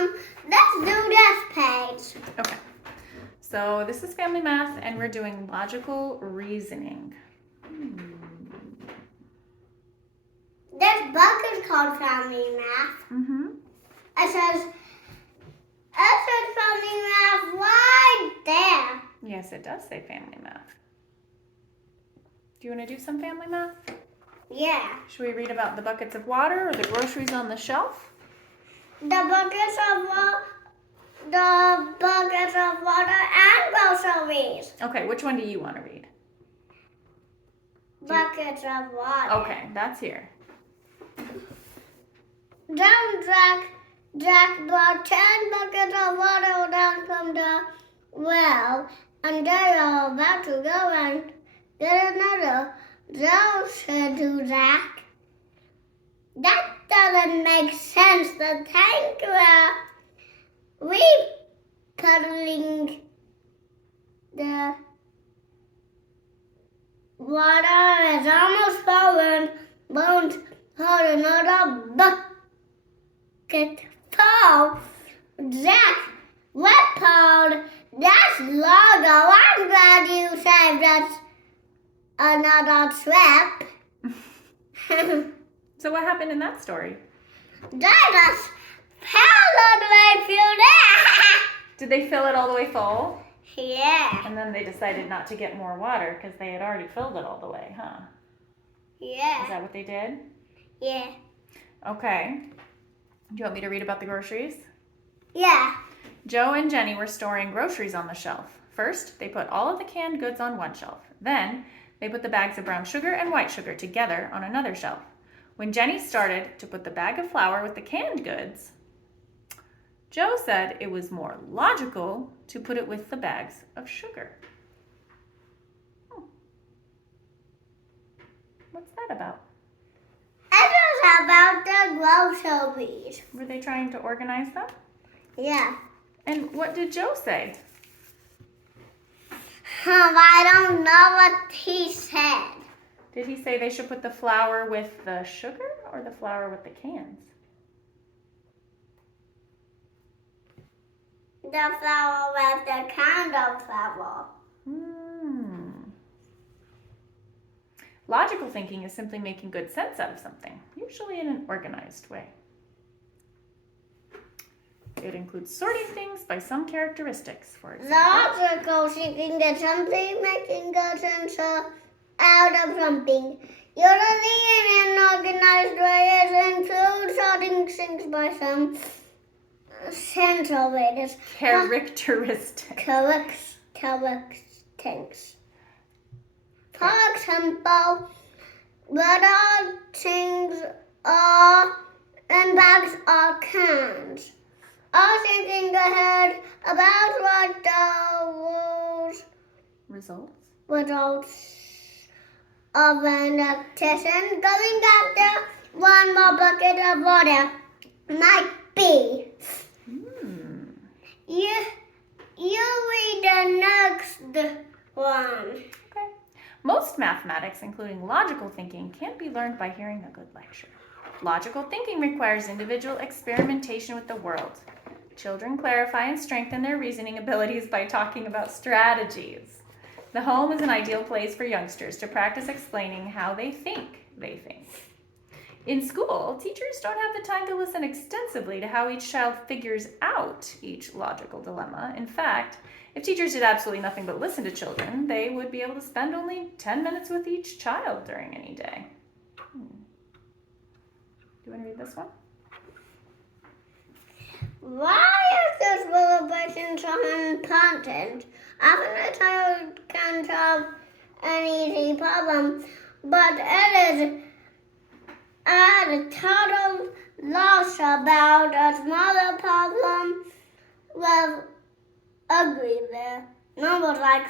Let's do this page. Okay. So this is family math, and we're doing logical reasoning. This book is called Family Math. Mm-hmm. It says Family Math right there. Yes, it does say family math. Do you want to do some family math? Yeah. Should we read about the buckets of water or the groceries on the shelf? The buckets of water and groceries. Okay, which one do you want to read? Buckets of water. Okay, that's here. Down Jack brought 10 buckets of water down from the well, and they are about to go and get another. Joe said to Jack, "That doesn't make sense. The tank where refilling the water is almost full and won't hold another bucket full." Jack whimpered, "That's Largo. I'm glad you saved us another trip." So what happened in that story? That just fell all the way through there. Did they fill it all the way full? Yeah. And then they decided not to get more water because they had already filled it all the way, huh? Is Yeah. that what they did? Yeah. Okay. Do you want me to read about the groceries? Yeah. Joe and Jenny were storing groceries on the shelf. First, they put all of the canned goods on one shelf. Then, they put the bags of brown sugar and white sugar together on another shelf. When Jenny started to put the bag of flour with the canned goods, Joe said it was more logical to put it with the bags of sugar. What's that about? It was about the groceries. Were they trying to organize them? Yeah. And what did Joe say? I don't know what he said. Did he say they should put the flour with the sugar or the flour with the cans? The flour with the kind of flour. Logical thinking is simply making good sense out of something, usually in an organized way. It includes sorting things by some characteristics, for example. Logical thinking is something making good sense out of something. Usually in an organized way, it includes sorting things by some central ways. Characteristics. Characteristics. For example, whether things are in bags or cans. Or thinking ahead about what the results of an activity going after one more bucket of water might be. You read the next one. Okay. Most mathematics, including logical thinking, can't be learned by hearing a good lecture. Logical thinking requires individual experimentation with the world. Children clarify and strengthen their reasoning abilities by talking about strategies. The home is an ideal place for youngsters to practice explaining how they think they think. In school, teachers don't have the time to listen extensively to how each child figures out each logical dilemma. In fact, if teachers did absolutely nothing but listen to children, they would be able to spend only 10 minutes with each child during any day. Do you want to read this one? Why is this celebration so important? Often a child can solve an easy problem, but it is a total loss about a smaller problem with ugly there. Numbers like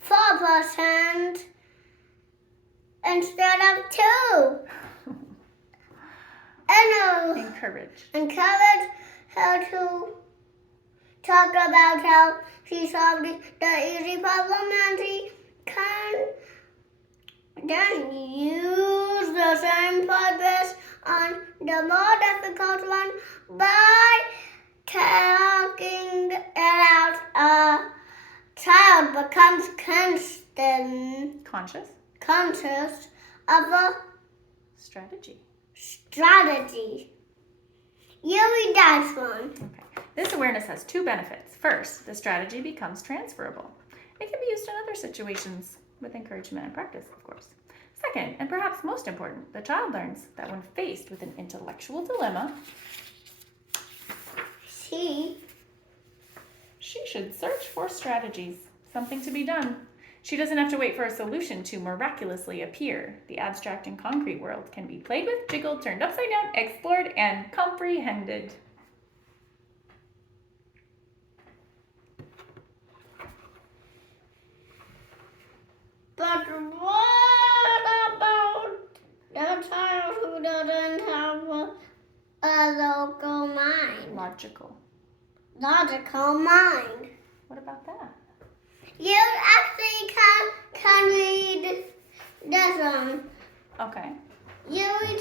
4% instead of 2. Encourage her to talk about how she solved the easy problem, and she can then use the same progress on the more difficult one by talking about a child becomes conscious of a Strategy. strategy. You read that one. Okay. This awareness has two benefits. First, the strategy becomes transferable. It can be used in other situations with encouragement and practice, of course. Second, and perhaps most important, the child learns that when faced with an intellectual dilemma, she should search for strategies, something to be done. She doesn't have to wait for a solution to miraculously appear. The abstract and concrete world can be played with, jiggled, turned upside down, explored, and comprehended. But what about the child who doesn't have a local mind? Logical mind. What about that? You actually can read this one. Okay. You read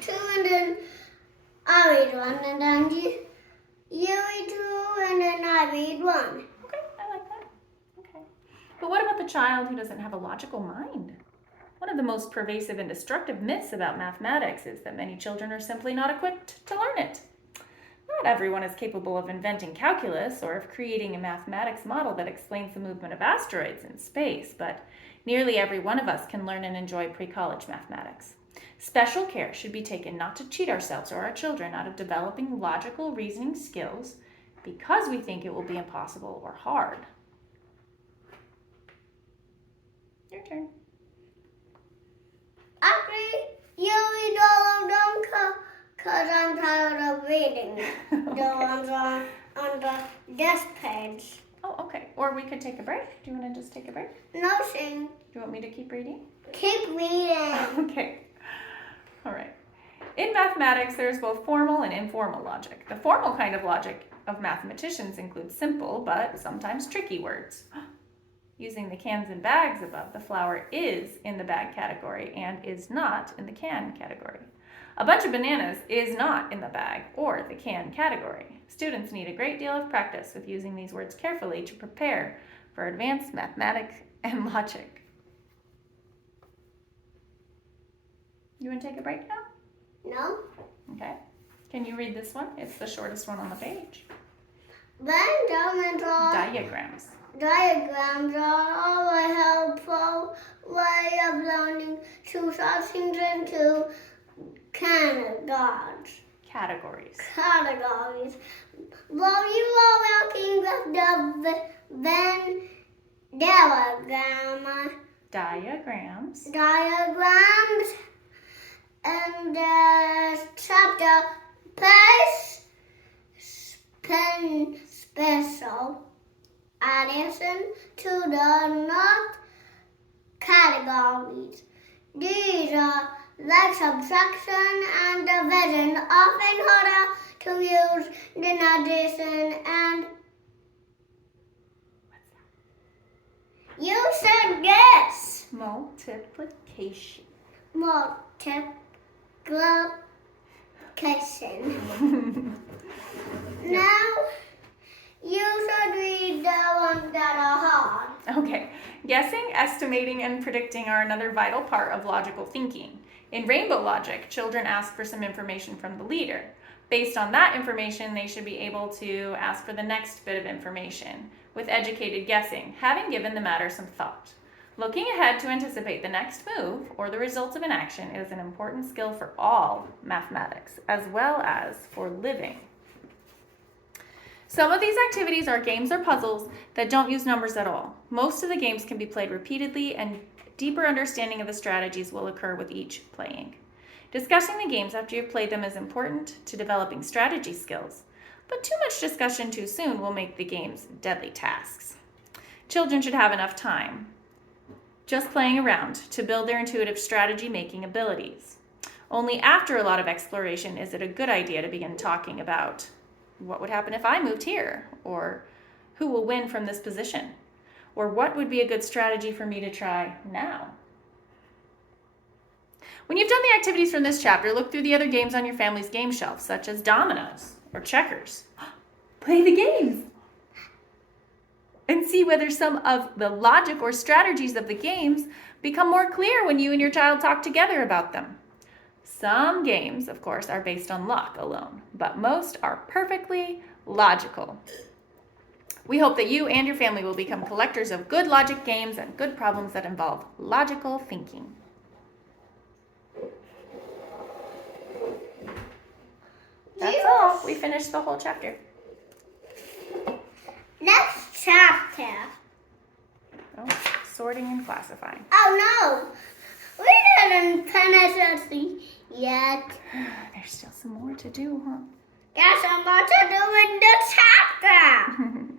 two and then I read one, and then you read two and then I read one. Okay, I like that. Okay. But what about the child who doesn't have a logical mind? One of the most pervasive and destructive myths about mathematics is that many children are simply not equipped to learn it. Not everyone is capable of inventing calculus or of creating a mathematics model that explains the movement of asteroids in space, but nearly every one of us can learn and enjoy pre-college mathematics. Special care should be taken not to cheat ourselves or our children out of developing logical reasoning skills because we think it will be impossible or hard. Your turn. Actually, you read all of them because I'm tired of reading the ones on the desk page. Oh, okay. Or we could take a break. Do you want to just take a break? No, Shane. Do you want me to keep reading? Keep reading. Okay. All right. In mathematics, there's both formal and informal logic. The formal kind of logic of mathematicians includes simple but sometimes tricky words. Using the cans and bags above, the flour is in the bag category and is not in the can category. A bunch of bananas is not in the bag or the can category. Students need a great deal of practice with using these words carefully to prepare for advanced mathematics and logic. You want to take a break now? No. Okay. Can you read this one? It's the shortest one on the page. Diagrams. Diagrams are a helpful way of learning to sort things into categories. While you are working with the Venn diagrams and the chapter pay special attention to the not categories. These are like subtraction and division, often harder to use than addition and you said yes. Multiplication. Now you should read the ones that are hard. Okay. Guessing, estimating, and predicting are another vital part of logical thinking. In rainbow logic, children ask for some information from the leader. Based on that information, they should be able to ask for the next bit of information with educated guessing, having given the matter some thought. Looking ahead to anticipate the next move or the results of an action is an important skill for all mathematics, as well as for living. Some of these activities are games or puzzles that don't use numbers at all. Most of the games can be played repeatedly, and deeper understanding of the strategies will occur with each playing. Discussing the games after you've played them is important to developing strategy skills, but too much discussion too soon will make the games deadly tasks. Children should have enough time just playing around to build their intuitive strategy-making abilities. Only after a lot of exploration is it a good idea to begin talking about what would happen if I moved here, or who will win from this position, or what would be a good strategy for me to try now. When you've done the activities from this chapter, look through the other games on your family's game shelf, such as dominoes or checkers. Play the games and see whether some of the logic or strategies of the games become more clear when you and your child talk together about them. Some games, of course, are based on luck alone, but most are perfectly logical. We hope that you and your family will become collectors of good logic games and good problems that involve logical thinking. That's all. We finished the whole chapter. Next chapter. Oh, sorting and classifying. Oh no! We didn't finish it yet. There's still some more to do, huh? There's so much to do in this chapter.